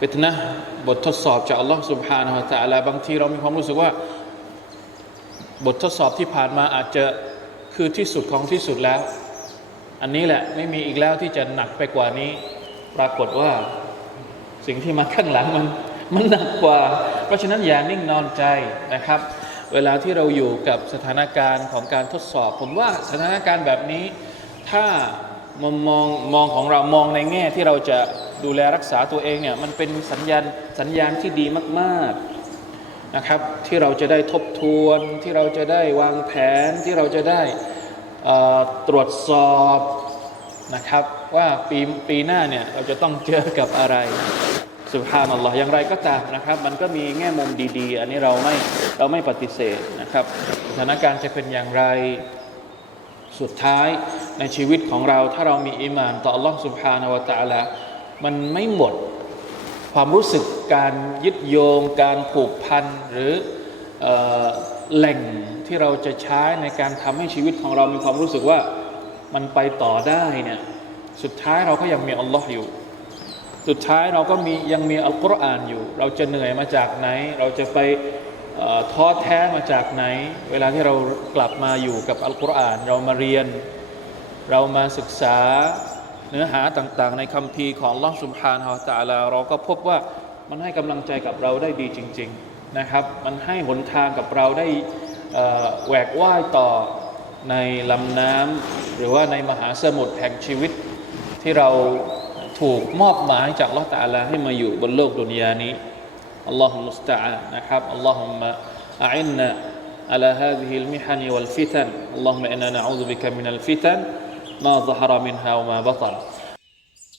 ฟิตนะห์บททดสอบจากอัลลอฮ์ سبحانه และ تعالى บางทีเรามีความรู้สึกว่า บททดสอบที่ผ่านมาอาจจะคือที่สุดของที่สุดแล้ว อันนี้แหละไม่มีอีกแล้วที่จะหนักไปกว่านี้ ปรากฏว่าสิ่งที่มาข้างหลังมันมันหนักกว่า เพราะฉะนั้นอย่านิ่งนอนใจนะครับ เวลาที่เราอยู่กับสถานการณ์ของการทดสอบ ผมว่าสถานการณ์แบบนี้ ถ้ามองมองมองของเรามองในแง่ที่เราจะ ดูแลรักษาตัวเองเนี่ยมันเป็นสัญญาณสัญญาณที่ดีมากๆนะครับที่เราจะได้ทบทวนที่เราจะได้วางแผนที่เราจะได้เอ่อตรวจสอบนะครับว่าปีปีหน้าเนี่ยเราจะต้องเจอกับอะไรสุภาพนัลลอฮ์อย่างไรก็ตามนะครับ มันก็มีแง่มุมดีๆ อันนี้เราไม่เราไม่ปฏิเสธนะครับสถานการณ์จะเป็นอย่างไร สุดท้ายในชีวิตของเราถ้าเรามีอีหมานต่อ Allah سبحانه และ تعالى มันไม่หมดความรู้สึกการยึดโยง การผูกพันหรืออแหล่งที่เราจะใช้ในการทำให้ชีวิตของเรามีความรู้สึกว่ามันไปต่อได้เนี่ยสุดท้ายเราก็ยังมีอัลลอฮ์อยู่ สุดท้ายเราก็มียังมีอัลกุรอานอยู่ เราจะเหนื่อยมาจากไหน เราจะไปท้อแท้มาจากไหน เวลาที่เรากลับมาอยู่กับอัลกุรอาน เรามาเรียน เรามาศึกษา เนื้อหาต่างๆ ในคำพีร์ของลอสุบฮานฮะตะอาลา เราก็พบว่ามันให้กำลังใจกับเราได้ดีจริง ๆนะครับ มันให้หนทางกับเราได้เอ่อแหวกว่ายต่อในลำน้ำหรือว่าในมหาสมุทรแห่งชีวิต ที่เราถูกมอบหมายจากอัลลอฮฺตะอาลาให้มาอยู่บนโลกดุนยานี้อัลลอฮฺมุสตะอานะครับอัลลอฮุมะอาอินนะ على هذه المحن والفتن اللهم إنا نعوذ بك من الفتن ما ظهر منها وما بطن